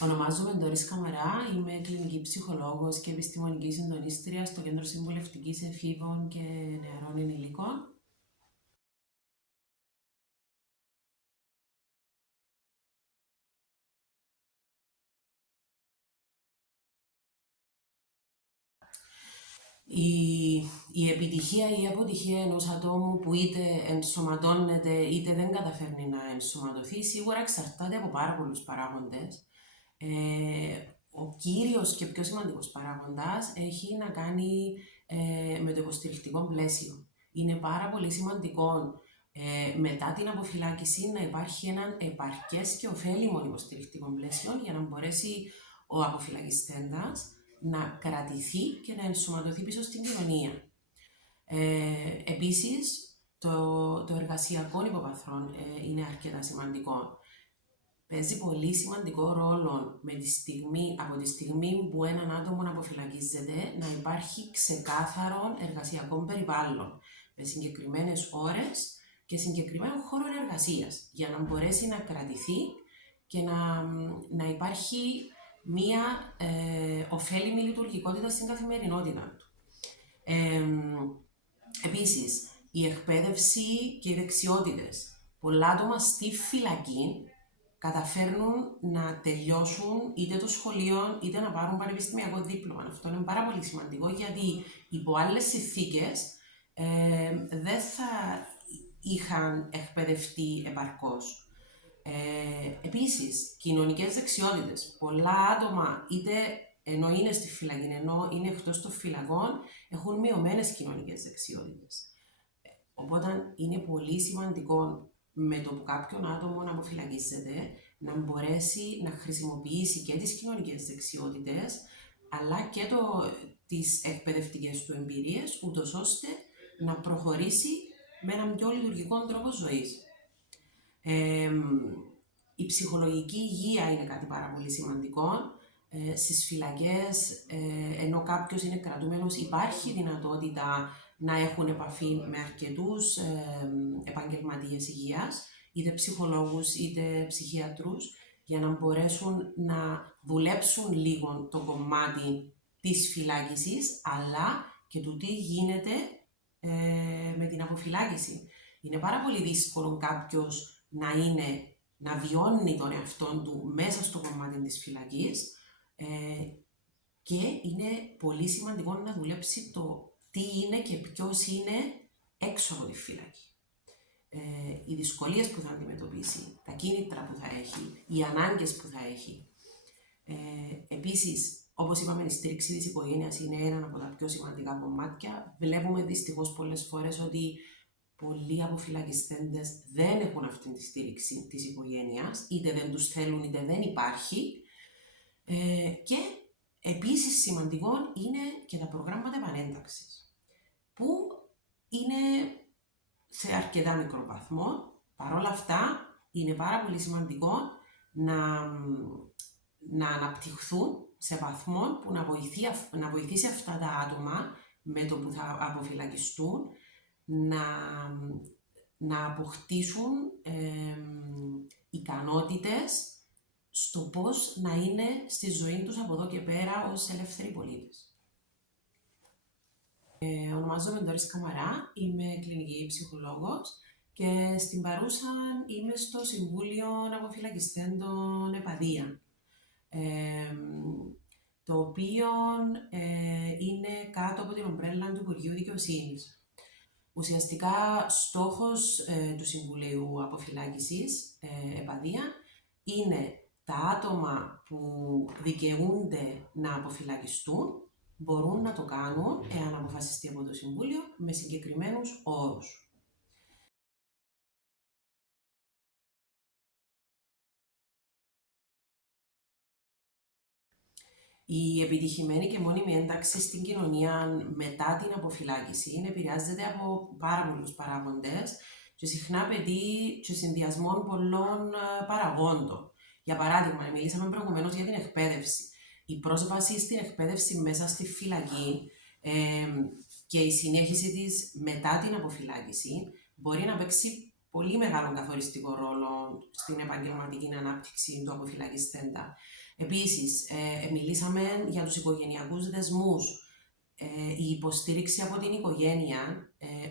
Ονομάζομαι Ντόρις Καμαρά, είμαι κλινική ψυχολόγος και επιστημονική συντονίστρια στο Κέντρο Συμβουλευτικής Εφήβων και Νεαρών Ενηλίκων. Η επιτυχία ή η αποτυχία ενός ατόμου που είτε ενσωματώνεται είτε δεν καταφέρνει να ενσωματωθεί σίγουρα εξαρτάται από πάρα πολλούς παράγοντες. Ο κύριος και πιο σημαντικός παράγοντας έχει να κάνει με το υποστηρικτικό πλαίσιο. Είναι πάρα πολύ σημαντικό μετά την αποφυλάκηση να υπάρχει ένα επαρκές και ωφέλιμο υποστηρικτικό πλαίσιο για να μπορέσει ο αποφυλακιστέντας να κρατηθεί και να ενσωματωθεί πίσω στην κοινωνία. Επίσης, το εργασιακό υποβαθρόν είναι αρκετά σημαντικό. Παίζει πολύ σημαντικό ρόλο από τη στιγμή που έναν άτομο αποφυλακίζεται να υπάρχει ξεκάθαρο εργασιακό περιβάλλον με συγκεκριμένες ώρες και συγκεκριμένο χώρο εργασίας για να μπορέσει να κρατηθεί και να υπάρχει μία ωφέλιμη λειτουργικότητα στην καθημερινότητα του. Επίσης, η εκπαίδευση και οι δεξιότητες. Πολλά άτομα στη φυλακή καταφέρνουν να τελειώσουν είτε το σχολείο είτε να πάρουν πανεπιστημιακό δίπλωμα. Αυτό είναι πάρα πολύ σημαντικό γιατί υπό άλλες συνθήκες δεν θα είχαν εκπαιδευτεί επαρκώς. Επίσης, κοινωνικές δεξιότητες. Πολλά άτομα είτε ενώ είναι στη φυλακή, ενώ είναι εκτός των φυλακών, έχουν μειωμένες κοινωνικές δεξιότητες. Οπότε είναι πολύ σημαντικό με το που κάποιον άτομο αποφυλακίζεται να μπορέσει να χρησιμοποιήσει και τις κοινωνικές δεξιότητες αλλά και τις εκπαιδευτικές του εμπειρίες, ούτως ώστε να προχωρήσει με έναν πιο λειτουργικό τρόπο ζωής. Η ψυχολογική υγεία είναι κάτι πάρα πολύ σημαντικό. Στις φυλακές, ενώ κάποιος είναι κρατούμενος, υπάρχει δυνατότητα να έχουν επαφή με αρκετούς επαγγελματίες υγείας, είτε ψυχολόγους είτε ψυχιατρούς, για να μπορέσουν να δουλέψουν λίγο το κομμάτι της φυλάκισης, αλλά και του τι γίνεται με την αποφυλάκηση. Είναι πάρα πολύ δύσκολο κάποιος να βιώνει τον εαυτό του μέσα στο κομμάτι της φυλακής και είναι πολύ σημαντικό να δουλέψει το τι είναι και ποιος είναι έξω από τη φυλακή. Οι δυσκολίες που θα αντιμετωπίσει, τα κίνητρα που θα έχει, οι ανάγκες που θα έχει. Επίσης, όπως είπαμε, η στήριξη της οικογένειας είναι ένα από τα πιο σημαντικά κομμάτια. Βλέπουμε δυστυχώς πολλές φορές ότι πολλοί αποφυλακιστέντες δεν έχουν αυτή τη στήριξη της οικογένειας, είτε δεν τους θέλουν είτε δεν υπάρχει. Και επίσης σημαντικό είναι και τα προγράμματα επανένταξης, που είναι σε αρκετά μικρό βαθμό. Παρ' όλα αυτά, είναι πάρα πολύ σημαντικό να αναπτυχθούν σε βαθμό που να βοηθήσει αυτά τα άτομα με το που θα αποφυλακιστούν να αποκτήσουν ικανότητες στο πώς να είναι στη ζωή τους από εδώ και πέρα ως ελεύθεροι πολίτες. Ονομάζομαι Ντόρις Καμαρά, είμαι κλινική ψυχολόγος και στην παρούσα είμαι στο Συμβούλιο Αποφυλακιστέντων Επαδία, το οποίο είναι κάτω από την ομπρέλα του Υπουργείου Δικαιοσύνης. Ουσιαστικά στόχος του Συμβουλίου Αποφυλάκησης Επαδία είναι τα άτομα που δικαιούνται να αποφυλακιστούν μπορούν να το κάνουν εάν αποφασιστεί από το Συμβούλιο με συγκεκριμένους όρους. Η επιτυχημένη και μόνιμη ένταξη στην κοινωνία μετά την αποφυλάκηση επηρεάζεται από πάρα πολλούς παράγοντες και συχνά απαιτεί και συνδυασμό πολλών παραγόντων. Για παράδειγμα, μιλήσαμε προηγουμένως για την εκπαίδευση. Η πρόσβαση στην εκπαίδευση μέσα στη φυλακή και η συνέχιση της μετά την αποφυλάκηση μπορεί να παίξει πολύ μεγάλο καθοριστικό ρόλο στην επαγγελματική ανάπτυξη του αποφυλακιστέντα. Επίσης, μιλήσαμε για τους οικογενειακούς δεσμούς. Η υποστήριξη από την οικογένεια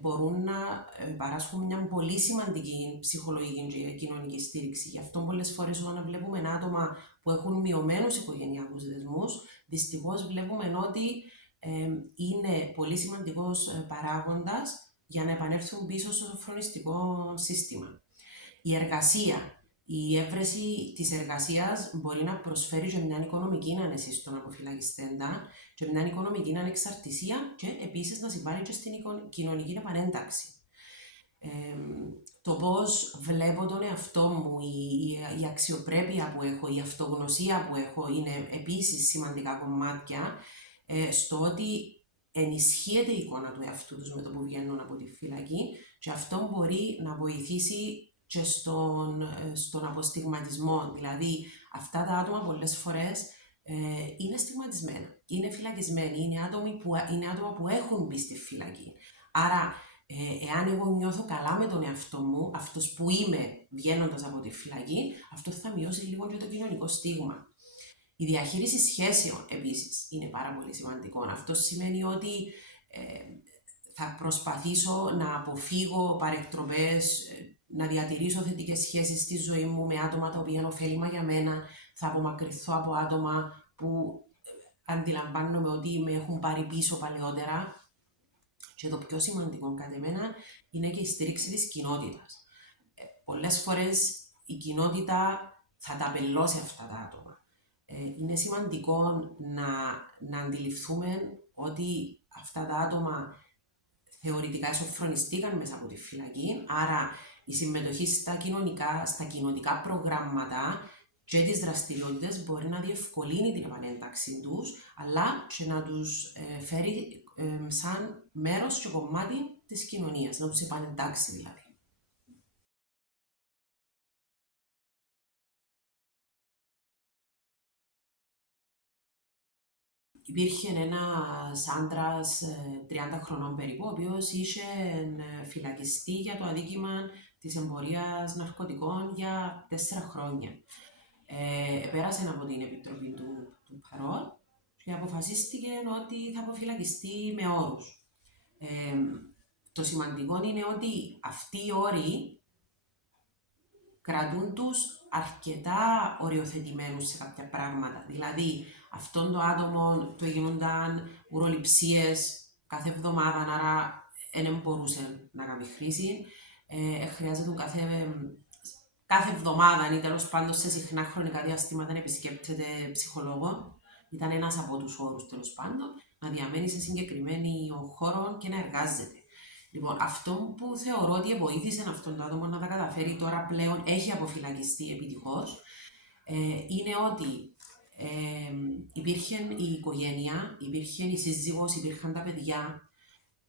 μπορούν να παράσχουν μια πολύ σημαντική ψυχολογική και κοινωνική στήριξη. Γι' αυτό πολλές φορές όταν βλέπουμε άτομα που έχουν μειωμένους οικογενειακούς δεσμούς, δυστυχώς βλέπουμε ότι είναι πολύ σημαντικός παράγοντας για να επανέλθουν πίσω στο σοφρονιστικό σύστημα. Η εργασία. Η έβρεση της εργασίας μπορεί να προσφέρει και μια οικονομική άνεση στον αποφυλακιστέντα και μια οικονομική ανεξαρτησία και επίσης να συμβάλλει και στην κοινωνική επανένταξη. Το πώς βλέπω τον εαυτό μου, η αξιοπρέπεια που έχω, η αυτογνωσία που έχω είναι επίσης σημαντικά κομμάτια στο ότι ενισχύεται η εικόνα του εαυτού τους με το που βγαίνουν από τη φυλακή και αυτό μπορεί να βοηθήσει και στον αποστιγματισμό. Δηλαδή, αυτά τα άτομα πολλές φορές είναι στιγματισμένα, είναι φυλακισμένοι, είναι άτομα που έχουν μπει στη φυλακή. Άρα, εάν εγώ νιώθω καλά με τον εαυτό μου, αυτός που είμαι βγαίνοντας από τη φυλακή, αυτό θα μειώσει λίγο και το κοινωνικό στίγμα. Η διαχείριση σχέσεων επίσης είναι πάρα πολύ σημαντικό. Αυτό σημαίνει ότι θα προσπαθήσω να αποφύγω παρεκτροπές, να διατηρήσω θετικές σχέσεις στη ζωή μου με άτομα τα οποία είναι ωφέλιμα για μένα, θα απομακρυνθώ από άτομα που αντιλαμβάνομαι ότι με έχουν πάρει πίσω παλαιότερα. Και το πιο σημαντικό κατά εμένα είναι και η στήριξη της κοινότητας. Πολλές φορές η κοινότητα θα τα απελώσει αυτά τα άτομα. Είναι σημαντικό να αντιληφθούμε ότι αυτά τα άτομα θεωρητικά εσωφρονιστήκαν μέσα από τη φυλακή, άρα η συμμετοχή στα κοινωνικά προγράμματα και τις δραστηριότητες μπορεί να διευκολύνει την επανένταξή τους, αλλά και να τους φέρει σαν μέρος και κομμάτι της κοινωνίας, να τους επανεντάξει δηλαδή. Υπήρχε ένας άντρας 30 χρονών περίπου, ο οποίος είχε φυλακιστεί για το αδίκημα της εμπορίας ναρκωτικών για 4 χρόνια. Πέρασε από την Επιτροπή του Παρόλ και αποφασίστηκε ότι θα αποφυλακιστεί με όρους. Το σημαντικό είναι ότι αυτοί οι όροι κρατούν τους αρκετά οριοθετημένους σε κάποια πράγματα. Δηλαδή, αυτόν το άτομο του γίνονταν ουροληψίες κάθε εβδομάδα, άρα δεν μπορούσε να κάνει χρήση. Χρειάζεται κάθε εβδομάδα ή τέλος πάντων σε συχνά χρονικά διαστήματα να επισκέπτεται ψυχολόγο. Ήταν ένας από τους όρους τέλος πάντων, να διαμένει σε συγκεκριμένο χώρο και να εργάζεται. Λοιπόν, αυτό που θεωρώ ότι βοήθησε αυτόν το άτομο να τα καταφέρει τώρα πλέον, έχει αποφυλακιστεί επιτυχώς, είναι ότι υπήρχε η οικογένεια, υπήρχε η σύζυγος, υπήρχαν τα παιδιά,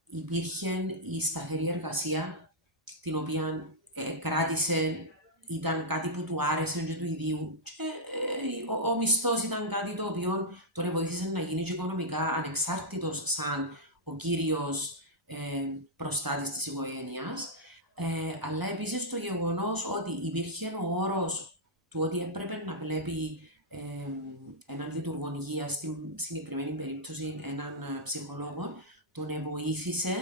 υπήρχε η σταθερή εργασία, την οποία κράτησε, ήταν κάτι που του άρεσε και του ιδίου και ο μισθός ήταν κάτι το οποίο τον βοήθησε να γίνει και οικονομικά ανεξάρτητος σαν ο κύριος προστάτης της οικογένειας, αλλά επίσης το γεγονός ότι υπήρχε ο όρος του ότι έπρεπε να βλέπει έναν λειτουργό υγείας, στην συγκεκριμένη περίπτωση έναν ψυχολόγο, τον βοήθησε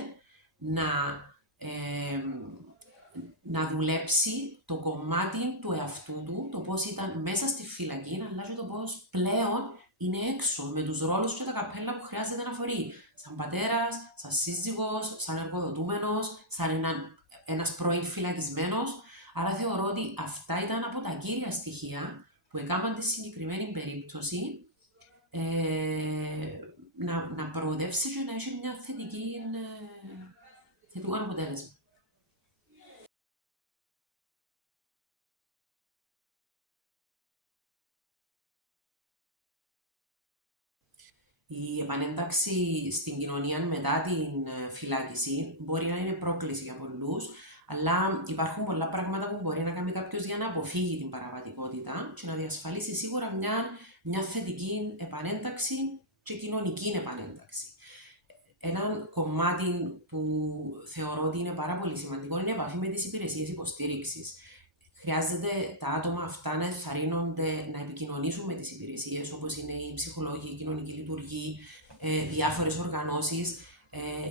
να δουλέψει το κομμάτι του εαυτού του, το πώς ήταν μέσα στη φυλακή, αλλά και το πώς πλέον είναι έξω με τους ρόλους και τα καπέλα που χρειάζεται να φορεί. Σαν πατέρας, σαν σύζυγος, σαν εργοδοτούμενος, σαν ένας πρώην φυλακισμένος. Άρα θεωρώ ότι αυτά ήταν από τα κύρια στοιχεία που έκαναν τη συγκεκριμένη περίπτωση να προοδεύσει και να έχει μια θετικό αποτέλεσμα. Η επανένταξη στην κοινωνία μετά την φυλάκιση μπορεί να είναι πρόκληση για πολλούς, αλλά υπάρχουν πολλά πράγματα που μπορεί να κάνει κάποιος για να αποφύγει την παραβατικότητα και να διασφαλίσει σίγουρα μια θετική επανένταξη και κοινωνική επανένταξη. Ένα κομμάτι που θεωρώ ότι είναι πάρα πολύ σημαντικό είναι η επαφή με τις υπηρεσίες υποστήριξης. Χρειάζεται τα άτομα αυτά να ενθαρρύνονται να επικοινωνήσουν με τις υπηρεσίες, όπως είναι οι ψυχολόγοι, η κοινωνική λειτουργοί, διάφορες οργανώσεις,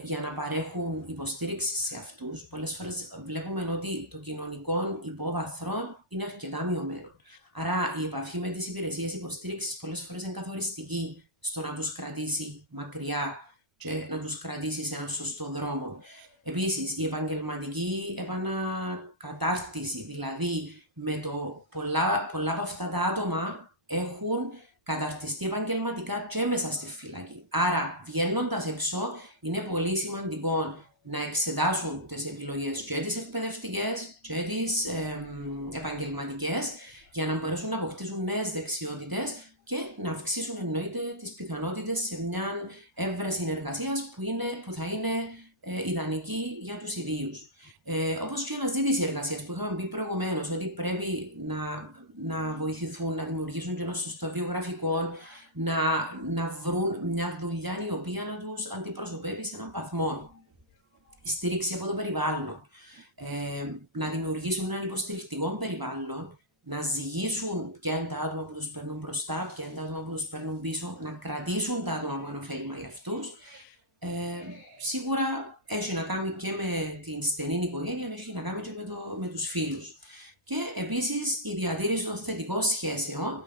για να παρέχουν υποστήριξη σε αυτούς. Πολλές φορές βλέπουμε ότι το κοινωνικό υπόβαθρο είναι αρκετά μειωμένο. Άρα η επαφή με τις υπηρεσίες υποστήριξης πολλές φορές είναι καθοριστική στο να τους κρατήσει μακριά και να τους κρατήσει σε έναν σωστό δρόμο. Επίσης, η επαγγελματική επανακατάρτιση, δηλαδή με το πολλά από αυτά τα άτομα έχουν καταρτιστεί επαγγελματικά και μέσα στη φυλακή. Άρα, βγαίνοντας έξω, είναι πολύ σημαντικό να εξετάσουν τις επιλογές και τις εκπαιδευτικές και τις επαγγελματικές για να μπορέσουν να αποκτήσουν νέες δεξιότητες και να αυξήσουν εννοείται τις πιθανότητες σε μια έβρεση εργασίας που θα είναι ιδανική για τους ιδίους. Όπως και η αναζήτηση εργασίας που είχαμε πει προηγουμένως, ότι πρέπει να βοηθηθούν, να δημιουργήσουν και ένα σωστό βιογραφικό, να βρουν μια δουλειά η οποία να τους αντιπροσωπεύει σε έναν βαθμό. Η στήριξη από το περιβάλλον. Να δημιουργήσουν έναν υποστηρικτικό περιβάλλον, να ζυγίσουν ποια είναι τα άτομα που τους παίρνουν μπροστά, ποια είναι τα άτομα που τους παίρνουν πίσω, να κρατήσουν τα άτομα που είναι ωφέλιμα για αυτούς. Σίγουρα έχει να κάνει και με την στενή οικογένεια, έχει να κάνει και με τους φίλους. Και επίσης η διατήρηση των θετικών σχέσεων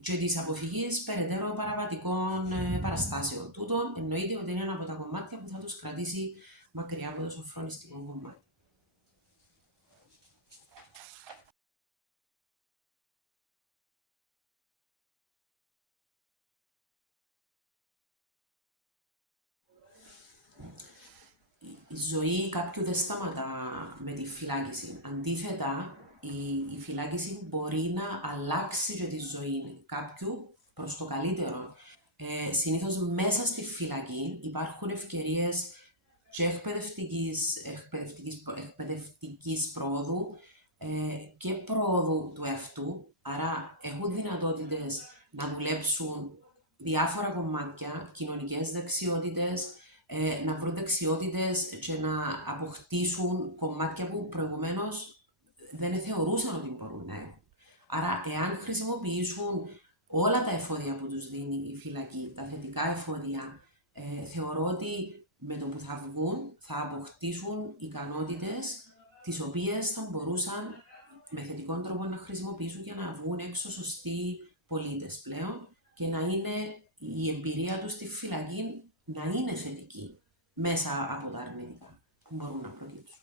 και της αποφυγής περαιτέρω παραβατικών παραστάσεων. Τούτον εννοείται ότι είναι ένα από τα κομμάτια που θα τους κρατήσει μακριά από το σοφρονιστικό κομμάτι. Η ζωή κάποιου δεν σταματά με τη φυλάκιση. Αντίθετα, η φυλάκιση μπορεί να αλλάξει και τη ζωή κάποιου προς το καλύτερο. Συνήθως μέσα στη φυλακή υπάρχουν ευκαιρίες και εκπαιδευτικής πρόοδου και πρόοδου του εαυτού. Άρα έχουν δυνατότητες να δουλέψουν διάφορα κομμάτια, κοινωνικές δεξιότητες, να βρουν δεξιότητες και να αποκτήσουν κομμάτια που προηγουμένως δεν θεωρούσαν ότι μπορούν να έχουν. Άρα, εάν χρησιμοποιήσουν όλα τα εφόδια που τους δίνει η φυλακή, τα θετικά εφόδια, θεωρώ ότι με το που θα βγουν θα αποκτήσουν ικανότητες τις οποίες θα μπορούσαν με θετικό τρόπο να χρησιμοποιήσουν για να βγουν έξω σωστοί πολίτες πλέον και να είναι η εμπειρία τους στη φυλακή να είναι θετική μέσα από τα αρνητικά που μπορούν να προκύψουν.